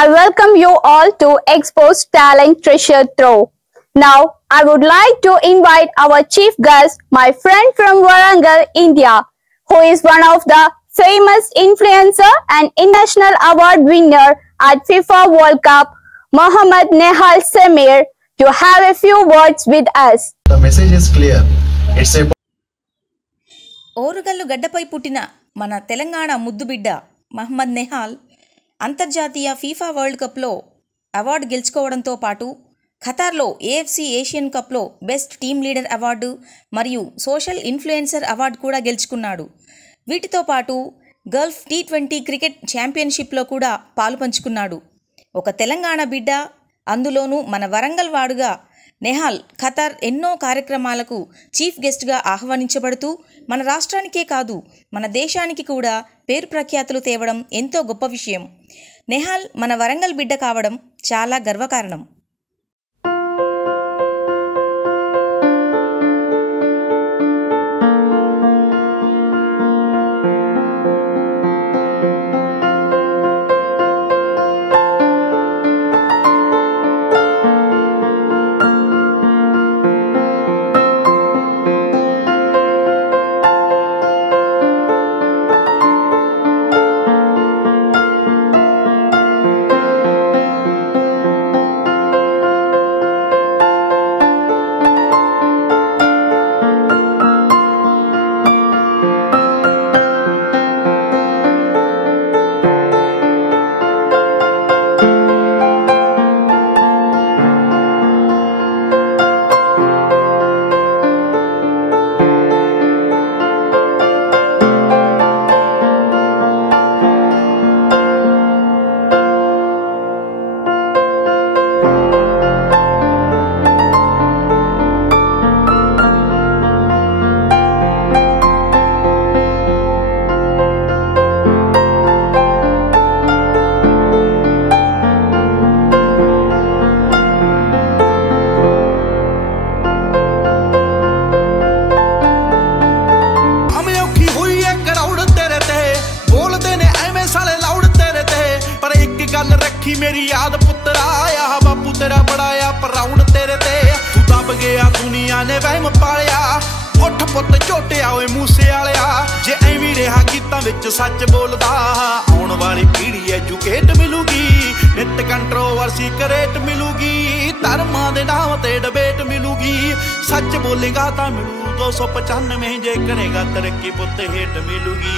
I welcome you all to Expose Talent Treasure Trove. Now, I would like to invite our chief guest, my friend from Warangal, India, who is one of the famous influencer and international award winner at FIFA World Cup, Mohammad Nehal Samir, to have a few words with us. The message is clear. It's a Orugallu గడ్డపై పుట్టిన మన తెలంగాణ ముద్దుబిడ్డ మహమ్మద్ నెహాల్ అంతర్జాతీయ FIFA world కప్లో award గెలుచుకోవడంతో పాటు ఖతార్లో AFC Asian కప్లో best team leader award మరియు social influencer award కూడా గెలుచుకున్నాడు. వీటితో పాటు గల్ఫ్ T20 క్రికెట్ ఛాంపియన్షిప్లో కూడా పాలు పంచుకున్నాడు. ఒక తెలంగాణ బిడ్డ, అందులోనూ మన వరంగల్ వాడుగా నెహాల్ ఖతార్ ఎన్నో కార్యక్రమాలకు చీఫ్ గెస్ట్గా ఆహ్వానించబడుతూ మన రాష్ట్రానికే కాదు మన దేశానికి కూడా పేరు ప్రఖ్యాతులు తేవడం ఎంతో గొప్ప విషయం. నెహాల్ మన వరంగల్ బిడ్డ కావడం చాలా గర్వకారణం. मेरी याद पुत्र आया बापू तेरा बड़ाया प्राउड तेरे ते तू दब गया दुनिया ने वहम पालिया उठ पुत झोटिया ओए मूसे वालिया जे एवीं रहा गीतां विच सच बोलदा आउण वाली पीढ़ी एजुकेट मिलूगी नित कंट्रोवर्सी करेट मिलूगी धर्मां दे नाम ते डिबेट मिलूगी सच बोलेगा तां मिलू 295 जे करेगा तरक्की पुत हेट मिलूगी।